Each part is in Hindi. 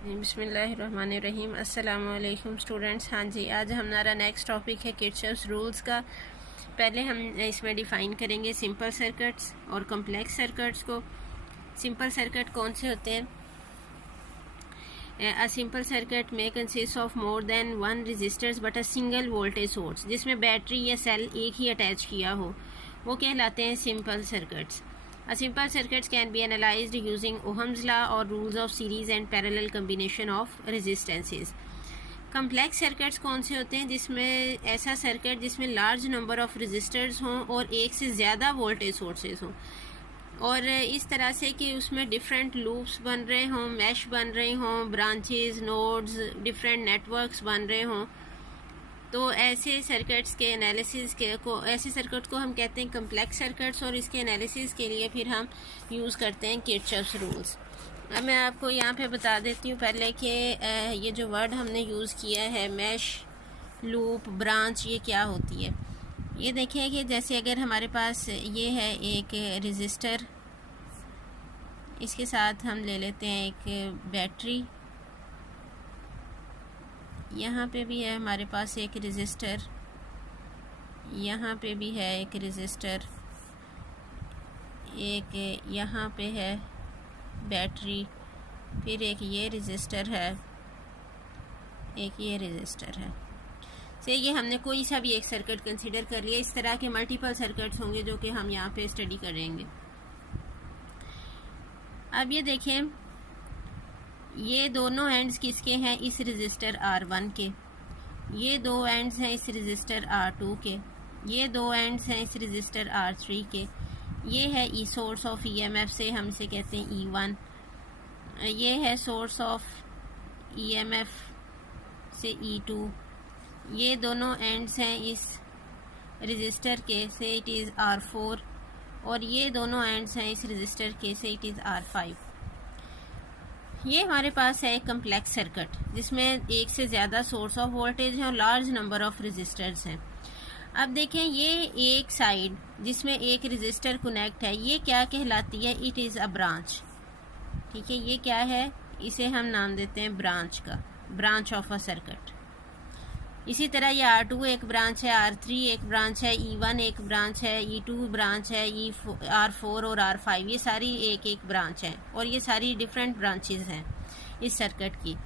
बिस्मिल्लाहिर्रहमानिर्रहीम। अस्सलामु अलैकुम स्टूडेंट्स। हाँ जी, आज हमारा नेक्स्ट टॉपिक है किरचॉफ्स रूल्स का। पहले हम इसमें डिफ़ाइन करेंगे सिंपल सर्किट्स और कम्प्लेक्स सर्किट्स को। सिंपल सर्किट कौन से होते हैं? अ सिंपल सर्किट में consist of more than one resistors but a single voltage source, जिसमें बैटरी या सेल एक ही अटैच किया हो, वो कहलाते हैं simple circuits. A simple circuits can be analyzed using Ohm's law or rules of series and parallel combination of resistances. Complex circuits कौन से होते हैं? जिसमें ऐसा सर्किट जिसमें लार्ज नंबर ऑफ रजिस्टर्स हों और एक से ज़्यादा वोल्टेज सोर्सेज हों, और इस तरह से कि उसमें डिफरेंट लूप्स बन रहे हों, मैश बन रहे हों, ब्रांचेस, नोड्स, डिफरेंट नेटवर्क्स बन रहे हों। तो ऐसे सर्किट्स के एनालिसिस ऐसे सर्किट को हम कहते हैं कम्प्लेक्स सर्किट्स, और इसके एनालिसिस के लिए फिर हम यूज़ करते हैं किरचॉफ्स रूल्स। अब मैं आपको यहाँ पे बता देती हूँ पहले कि ये जो वर्ड हमने यूज़ किया है मैश, लूप, ब्रांच, ये क्या होती है। ये देखिए कि जैसे अगर हमारे पास ये है एक रजिस्टर, इसके साथ हम ले लेते हैं एक बैटरी, यहाँ पे भी है हमारे पास एक रजिस्टर, यहाँ पे भी है एक रजिस्टर, एक यहाँ पे है बैटरी, फिर एक ये रजिस्टर है, एक ये रजिस्टर है। से ये हमने कोई सा भी एक सर्किट कंसीडर कर लिया। इस तरह के मल्टीपल सर्किट्स होंगे जो कि हम यहाँ पे स्टडी करेंगे। अब ये देखें, ये दोनों एंड्स किसके हैं? इस रजिस्टर R1 के। ये दो एंड्स हैं इस रजिस्टर R2 के। ये दो एंड्स हैं इस रजिस्टर R3 के। ये है ई सोर्स ऑफ EMF से हम इसे कहते हैं E1। ये है सोर्स ऑफ EMF से E2। ये दोनों एंड्स हैं इस रजिस्टर के से इट इज़ R4, और ये दोनों एंड्स हैं इस रजिस्टर के से इट इज़ R5। ये हमारे पास है एक कम्प्लेक्स सर्किट जिसमें एक से ज़्यादा सोर्स ऑफ वोल्टेज है और लार्ज नंबर ऑफ रजिस्टर्स हैं। अब देखें, ये एक साइड जिसमें एक रजिस्टर कनेक्ट है, ये क्या कहलाती है? It is a branch. ठीक है, ये क्या है? इसे हम नाम देते हैं ब्रांच का, ब्रांच ऑफ अ सर्किट। इसी तरह ये R2 एक ब्रांच है, R3 एक ब्रांच है, E1 एक ब्रांच है, E2 ब्रांच है, R4 और R5 ये सारी एक एक ब्रांच है, और ये सारी डिफरेंट ब्रांचेस हैं इस सर्किट की।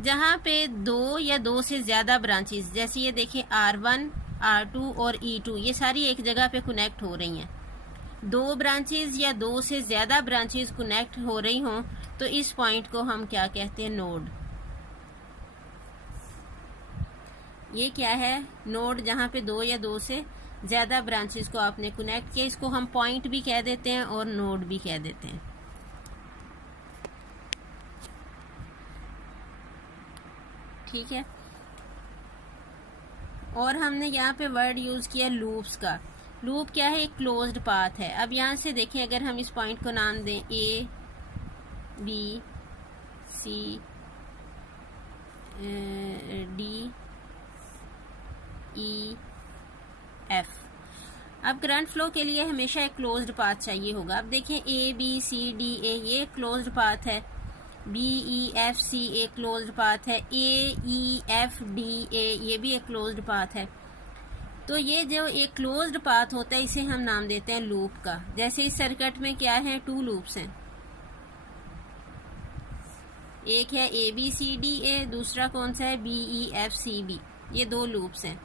जहाँ पे दो या दो से ज़्यादा ब्रांचेस, जैसे ये देखिए R1, R2 और E2 ये सारी एक जगह पे कनेक्ट हो रही हैं। दो ब्रांचेस या दो से ज़्यादा ब्रांचेस कनेक्ट हो रही हों तो इस पॉइंट को हम क्या कहते हैं? नोड। ये क्या है? नोड, जहाँ पे दो या दो से ज़्यादा ब्रांचेस को आपने कनेक्ट किया। इसको हम पॉइंट भी कह देते हैं और नोड भी कह देते हैं। ठीक है, और हमने यहाँ पे वर्ड यूज़ किया लूप्स का। लूप क्या है? एक क्लोज्ड पाथ है। अब यहाँ से देखें, अगर हम इस पॉइंट को नाम दें A, B, C, D, E, F। अब करंट फ्लो के लिए हमेशा एक क्लोज्ड पाथ चाहिए होगा। अब देखें, A, B, C, D, A ये क्लोज्ड पाथ है, B, E, F, C एक क्लोज्ड पाथ है, A, E, F, D, A ये भी एक क्लोज्ड पाथ है। तो ये जो एक क्लोज्ड पाथ होता है इसे हम नाम देते हैं लूप का। जैसे इस सर्किट में क्या है? 2 लूप्स हैं, एक है A, B, C, D, A, दूसरा कौन सा है? B, E, F, C, B। ये 2 लूप्स हैं।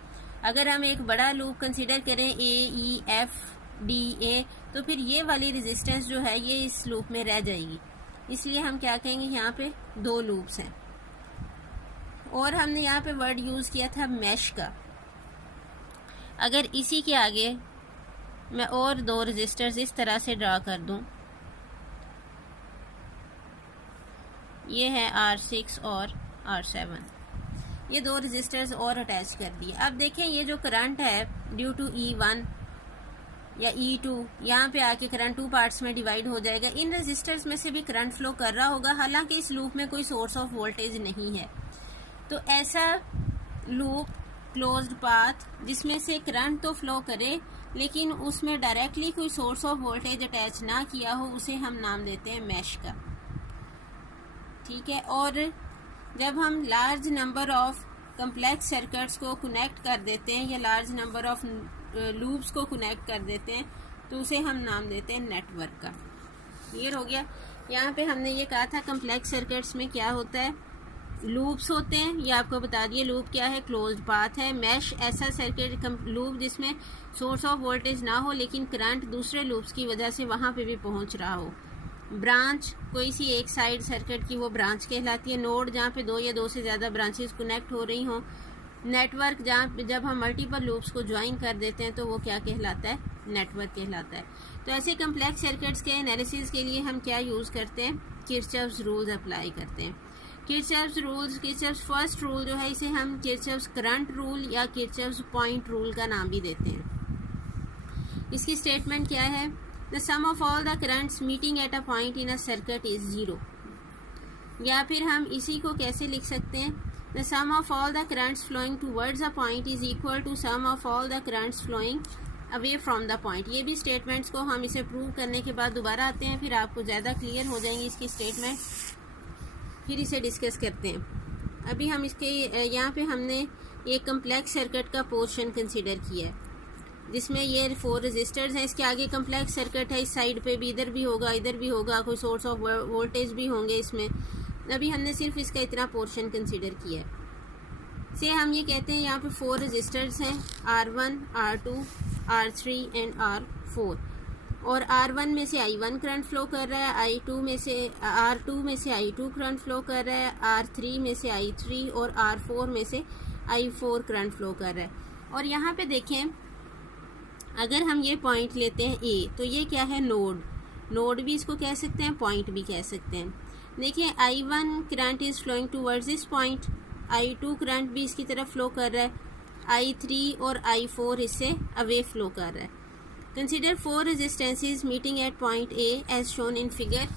अगर हम एक बड़ा लूप कंसीडर करें A, E, F, D, A, तो फिर ये वाली रेजिस्टेंस जो है ये इस लूप में रह जाएगी। इसलिए हम क्या कहेंगे? यहाँ पे 2 लूप्स हैं। और हमने यहाँ पे वर्ड यूज़ किया था मैश का। अगर इसी के आगे मैं और 2 रजिस्टर्स इस तरह से ड्रा कर दूँ, ये है R6 और R7, ये 2 रजिस्टर्स और अटैच कर दिए। अब देखें, ये जो करंट है ड्यू टू E1 या E2 यहाँ पे आके करंट 2 पार्ट्स में डिवाइड हो जाएगा। इन रजिस्टर्स में से भी करंट फ्लो कर रहा होगा, हालांकि इस लूप में कोई सोर्स ऑफ वोल्टेज नहीं है। तो ऐसा लूप, क्लोज्ड पाथ जिसमें से करंट तो फ्लो करे लेकिन उसमें डायरेक्टली कोई सोर्स ऑफ वोल्टेज अटैच ना किया हो, उसे हम नाम देते हैं मैश का। ठीक है, और जब हम large number of complex circuits को कनेक्ट कर देते हैं या लार्ज नंबर ऑफ लूप्स को कनेक्ट कर देते हैं तो उसे हम नाम देते हैं नेटवर्क का। क्लियर हो गया। यहाँ पे हमने ये कहा था कम्प्लेक्स सर्किट्स में क्या होता है, लूप्स होते हैं। ये आपको बता दिए लूप क्या है, क्लोज्ड पाथ है। मैश ऐसा सर्किट लूप जिसमें सोर्स ऑफ वोल्टेज ना हो लेकिन करंट दूसरे लूप्स की वजह से वहाँ पे भी पहुँच रहा हो। ब्रांच कोई सी एक साइड सर्किट की वो ब्रांच कहलाती है। नोड जहाँ पे दो या दो से ज़्यादा ब्रांचेस कनेक्ट हो रही हों। नेटवर्क जहाँ जब हम मल्टीपल लूप्स को ज्वाइन कर देते हैं तो वो क्या कहलाता है, नेटवर्क कहलाता है। तो ऐसे कम्प्लेक्स सर्किट्स के एनालिसिस के लिए हम क्या यूज़ करते हैं, किरचॉफ्स रूल्स अप्लाई करते हैं। Kirchhoff's rules, Kirchhoff's first rule जो है इसे हम किरचॉफ्स करंट रूल या किरचॉफ्स पॉइंट रूल का नाम भी देते हैं। इसकी स्टेटमेंट क्या है, the sum of all the currents meeting at a point in a circuit is zero. या फिर हम इसी को कैसे लिख सकते हैं, the sum of all the currents flowing towards a point is equal to sum of all the currents flowing away from the point. ये भी स्टेटमेंट्स को हम इसे प्रूव करने के बाद दोबारा आते हैं, फिर आपको ज़्यादा क्लियर हो जाएंगी इसकी स्टेटमेंट, फिर इसे डिस्कस करते हैं। अभी हम इसके यहाँ पे हमने एक कम्प्लेक्स सर्किट का पोर्शन कंसिडर किया है जिसमें ये 4 रजिस्टर्स हैं। इसके आगे कम्प्लेक्स सर्किट है, इस साइड पे भी इधर भी होगा, इधर भी होगा, कोई सोर्स ऑफ वोल्टेज भी होंगे इसमें। अभी हमने सिर्फ इसका इतना पोर्शन कंसिडर किया है। से हम ये कहते हैं यहाँ पे 4 रजिस्टर्स हैं, R1, R2, R3 and R4। और R1 में से I1 करंट फ्लो कर रहा है, R2 में से I2 करंट फ्लो कर रहा है, R3 में से I3 और R4 में से I4 करंट फ्लो कर रहा है। और यहाँ पे देखें, अगर हम ये पॉइंट लेते हैं A, तो ये क्या है, नोड भी इसको कह सकते हैं, पॉइंट भी कह सकते हैं। देखिए I1 current is flowing towards this point, I2 current भी इसकी तरफ फ्लो कर रहा है, I3 और I4 इससे अवे फ्लो कर रहा है। Consider 4 resistances meeting at point A as shown in figure.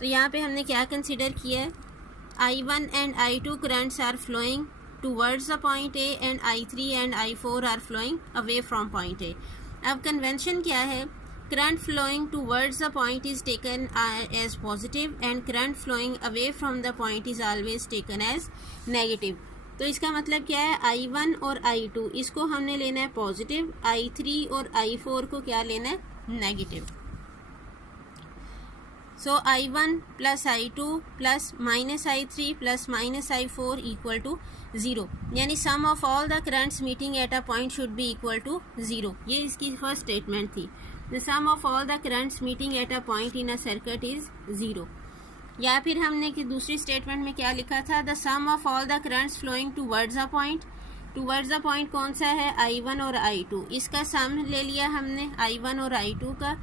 तो यहाँ पे हमने क्या कंसिडर किया है, I1 and I2 currents are flowing towards the point A and I3 and I4 are flowing away from point A. अब कन्वेंशन क्या है, current flowing towards the point is taken as positive and current flowing away from the point is always taken as negative. तो इसका मतलब क्या है, I1 और I2 इसको हमने लेना है पॉजिटिव, I3 और I4 को क्या लेना है, negative. So I1 plus I2 plus minus I3 plus minus I4 equal to 0, यानी sum of all the currents meeting at a point should be equal to 0। ये इसकी फर्स्ट स्टेटमेंट थी, the sum of all the currents meeting at a point in a circuit is 0। या फिर हमने कि दूसरी स्टेटमेंट में क्या लिखा था, the sum of all the currents flowing towards a point. Towards a point कौन सा है, I1 और I2, इसका सम ले लिया हमने I1 और I2 का।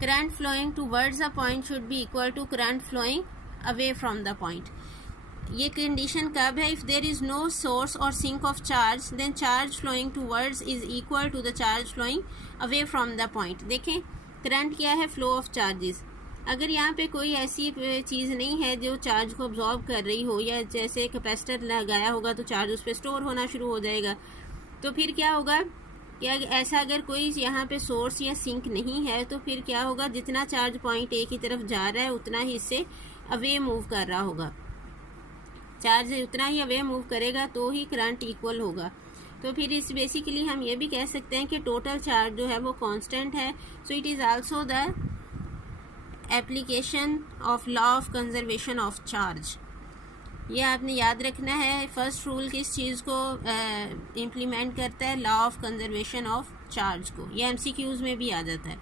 Current flowing towards a point should be equal to current flowing away from the point. ये कंडीशन कब है, if there is no source और sink of charge then charge flowing towards is equal to the charge flowing away from the point. देखें करंट क्या है, फ्लो ऑफ चार्जेस। अगर यहाँ पे कोई ऐसी चीज़ नहीं है जो चार्ज को अब्जॉर्ब कर रही हो, या जैसे कैपेसिटर लगाया होगा तो चार्ज उस पर स्टोर होना शुरू हो जाएगा, तो फिर क्या होगा कि ऐसा अगर कोई यहाँ पे सोर्स या सिंक नहीं है तो फिर क्या होगा, जितना चार्ज पॉइंट A की तरफ जा रहा है उतना ही इससे अवे मूव कर रहा होगा। चार्ज उतना ही अवे मूव करेगा तो ही करंट इक्वल होगा। तो फिर इस बेसिकली हम ये भी कह सकते हैं कि टोटल चार्ज जो है वो कांस्टेंट है। So it is also the application of law of conservation of charge. ये आपने याद रखना है, फर्स्ट रूल किस चीज़ को इम्प्लीमेंट करता है, law of conservation of charge को। ये MCQs में भी आ जाता है।